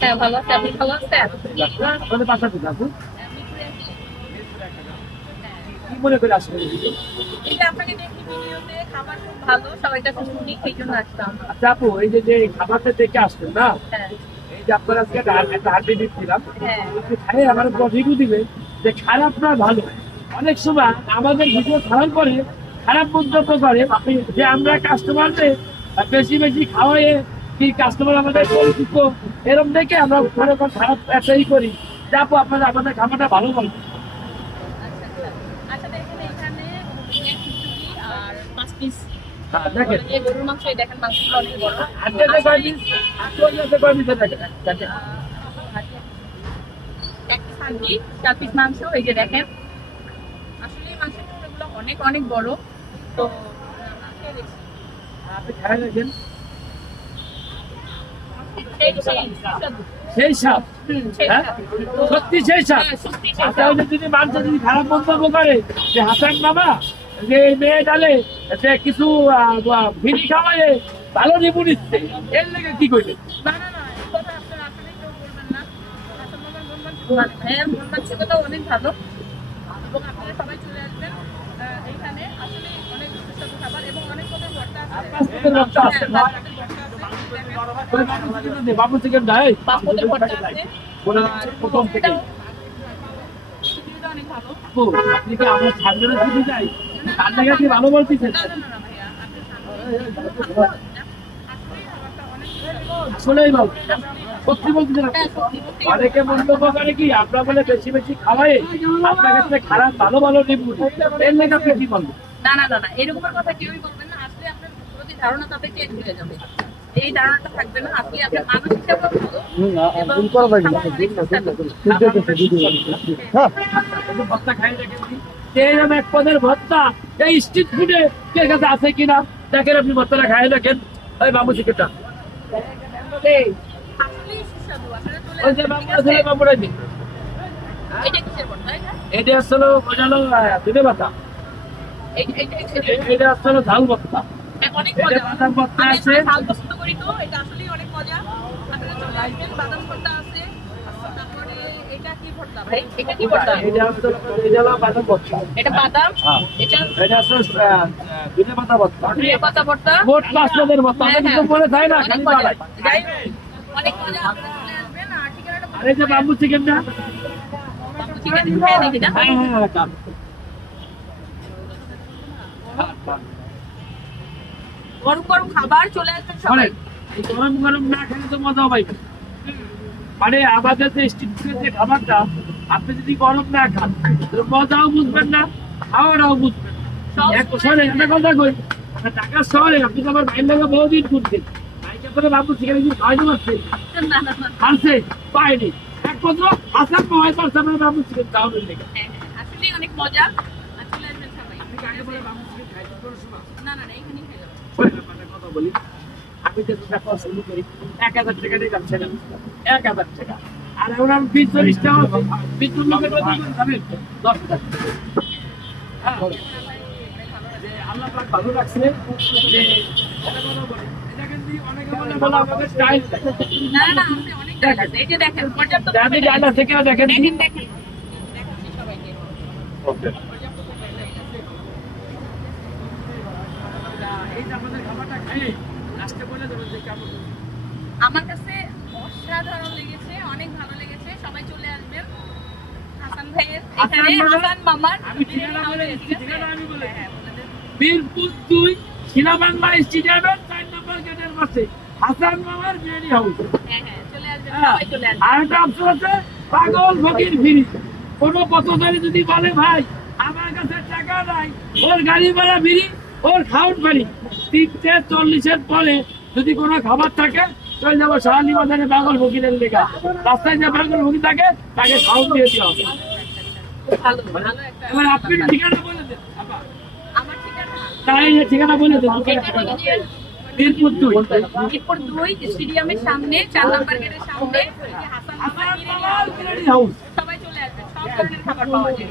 হ্যাঁ, ভালো আছে। আপনি ভালো আছেন? আপনাদের বাসা কোথায় আপু? মিরপুরে আছি। কি মনে করে আসলে? এই যে আপনাকে দেখি ভিডিওতে, খাবার খুব ভালো, সবাই কাছে শুনি, এই জন্য আসলাম। আচ্ছা আপু, এই যে যে খাবারটা দেখে আসছেন না, হ্যাঁ, এই যে আপনার আজকে একটা হাড্ডি দিচ্ছিলাম, হ্যাঁ। আপনি খাই আমার রিভিউ দিবেন যে খারাপ না ভালো। অনেক সময় আমাদের ভিডিও খারাপ করে, খারাপ মন্তব্য করে যে আমরা কাস্টমারদের বেশি বেশি খাওয়াই কি কাস্টমার আমাদের পরিচিত, এরকম দেখে আমরা মনে করেন খারাপ একটাই করি। যে আপু আপনারা আমাদের খাবারটা ভালো বলেন। আচ্ছা, আচ্ছা। আচ্ছা, দেখেন এখানে খিচুড়ি আর 5 পিস হ্যাঁ, দেখেন গরুর মাংস, এই দেখেন মাংসটা অনেক বড়। আজকে কয় পিস, আজকে কয় পিস দেখেন। এক পিস হাড্ডি, 4 পিস মাংস, এই যে দেখেন। আসলে মাংসের টুকরোগুলো অনেক অনেক বড়। তো খেয়ে দেখছি। আপনি খাই দেখেন সেই সুস্বাদু। সেই সাপ। সেই হ্যাঁ? স্বাদ। সত্যি সেই সাপ। হ্যাঁ, সত্যি সেই আচ্ছা, স্বাদ। ওই যে যদি মানুষ যদি খারাপ মন্তব্য করে যে হাসান মামা যে এই মেয়ে ডালে সে কিছু বিড়ি খাওয়ায় ভালো রিপু নিচ্ছে, এর লেগে কি করবে? না, না, না, এই কথা আপনারা আসলেই কেউ বলবেন না। হাসান মামার ভাইয়ার মন মানসিকতা অনেক ভালো, এবং আপনারা সবাই চলে আসবেন এইখানে। আসলে অনেক সুস্বাদু খাবার এবং অনেক পদের ভর্তা আছে। আপনার সাথে লোকটা আসছে, হ্যাঁ, ভাই। বাচ্চাদের ভর্তা আছে, দেখেন। ওই বাবু চিকেন দে, বাবু চিকেন দেয়। পাঁচপদের ভর্তা আছে। বলে প্রথম থেকে খিচুড়িটা অনেক ভালো। আপু, আপনি কি আমরা ছাড়বেন যদি যাই তার লেগে কি ভালো বলতেছেন? না, না, না, না, ভাইয়া, আপনি খান। আসলেই খাবারটা অনেক সুস্বাদু। আসলেই ভালো, সত্যি বলতেছেন আপনি? হ্যাঁ, সত্যি বলতে গেলে। অনেকে মন্তব্য করে কি আমরা বলে বেশি বেশি খাওয়াই আপনার কাছে খারাপ ভালো ভালো রিভিউ, এর লেগে আপনি কি বলবেন? না, না, না, না, এরকমের কথা কেউই বলবেন না। আসলে আপনার প্রতি ধারণা তাতে চেঞ্জ হয়ে যাবে। এই ধারণাটা থাকবে না। আপনি আপনার মানুষ হিসেবেও ভালো এবং খাবার অনেক সুস্বাদু। ভর্তা খাই দেখেন এরকম এক পদের ভর্তা এই স্ট্রিট ফুডে কে কাছে আছে কিনা দেখেন, আপনি ভর্তাটা খাই দেখেন। ওই বাবু চিকেনটা, আসলেই সুস্বাদু। আপনারা চলে ওই যে আসবেন, বাবু ঠিক আছে? আছে বাবুরাই দিন। এটা কিসের ভর্তা? এটা আসলে বোঝালো দুধে পাতা, এটা আসলে ঝাল ভর্তা। অনেক এটা মজা। বাদাম ভর্তা আমি আছে। ঝাল পছন্দ করি, তো এটা আসলেই অনেক মজা। আপনারা চলে আসবেন। বাদাম ভর্তা আছে। তারপরে এটা কি ভর্তা ভাই? এটা কি ভর্তা? এটা আসলে এটা হলো বাদাম ভর্তা। এটা বাদাম। হ্যাঁ। এটা এটা আসলে দুধে পাতা ভর্তা। ধনিয়া পাতা ভর্তা। মোট মাছদের ভর্তা, হ্যাঁ, আমরা কিন্তু বলে খাই না, অনেক খালি মজা। বানাই। যাই হোক, অনেক মজা। আপনারা চলে আসবেন। আর ঠিকানাটা আর এই যে বাবু চিকেনটা, বাবু চিকেন খেয়ে দেখি না। হ্যাঁ হ্যাঁ হ্যাঁ, গরম গরম খাবার, চলে আসবেন সবাই। শোনেন, এই গরম গরম না খেলে তো মজাও পাইবেন। মানে আমাদের যে স্ট্রিট ফুডের যে খাবারটা আপনি যদি গরম না খান তাহলে মজাও বুঝবেন না, খাওয়াটাও বুঝবেন না। শোনেন একটা কথা কই, আমরা ঢাকার শহরে আপনি তো আমার ভাইয়ের লোক বহুদিন ঘুরছেন, ভাইকে করে বাবু চিকেন খাওয়াইতে পারছে, না, না, না। পারছে পায়নি একমাত্র আসাম মহাই পারছে আমরা বাবু চিকেন খাওয়ানোর লেগে। হ্যাঁ, হ্যাঁ, আসলেই অনেক মজা। আর চলে আসবেন সবাই। আপনি কি আগে বলে বাবু চিকেন খাইতে কোনো সময়? না, না, না, এখানেই খেয়ে যাবো। ওই ব্যাপারে কথা বলি, আমি যে দুটা পছন্দ করি 1000 টাকা দিয়ে যাচ্ছে না, 1000 টাকা। আর এখন আমি 20-40 টাকা 20 লোকের মধ্যে খাবেন 10 টাকা। হ্যাঁ, যে আল্লাহ পাক ভালো রাখছে যে এটা কথা বলি, এটা কিন্তু অনেকে বলে আমাদের স্টাইল। না, না, আপনি অনেক জায়গা আছে। এই যে দেখেন, পর্যাপ্ত আপনি পরিমাণে জানা থেকে দেখেন দেখেন, দেখেন। দেখাচ্ছি সবাইকে। ওকে। পর্যাপ্ত পরিমাণে আছে। এই যে আমাদের খাবারটা খাই লাস্টে বলে দেবেন যে কেমন। আমার কাছে অসাধারণ লেগেছে, অনেক ভালো লেগেছে। সবাই চলে আসবেন হাসান ভাইয়ের এখানে, হাসান মামার আমি ঠিকানা বলে বিরিয়ানি দিচ্ছি, হাউসে, ঠিক আছে? ঠিকানা আমি বলে দিচ্ছি। হ্যাঁ, বলে দেন। বীরপুর 2 শিলাবাংলা স্টেডিয়ামের 4 নম্বর গেটের পাশে হাসান মামার বিরিয়ানি হাউস। হ্যাঁ, হ্যাঁ, চলে আসবেন, হ্যাঁ, সবাই চলে আসবেন। আর একটা অপশন আছে পাগল ফকির ফিরি। কোনো পথচারী যদি বলে ভাই আমার কাছে টাকা নাই, ওর গাড়ি ভাড়া ফিরি, ওর খাউন ফিরি, 3:40 পরে যদি কোনো খাবার থাকে চলে যাবো শাহালি বাজারে পাগল ফকিরের লেখা। রাস্তায় যে পাগল ফকির থাকে তাকে খাউন দিয়ে দেওয়া হবে। ভালো, ভালো একটা এবার আপনি ঠিকানা বলে দেন। আমার ঠিকানা তাই ঠিকানা বলে দেন। এটা হলো যে বীরপুর 2 মিরপুর 2 স্টেডিয়ামের সামনে, 4 নাম্বার গেটের সামনে, এই যে হাসান মামার হাসান বিরিয়ানি মামার হাউস। বিরিয়ানি হাউস। সবাই চলে আসবেন, সব ধরনের খাবার পাওয়া যায়।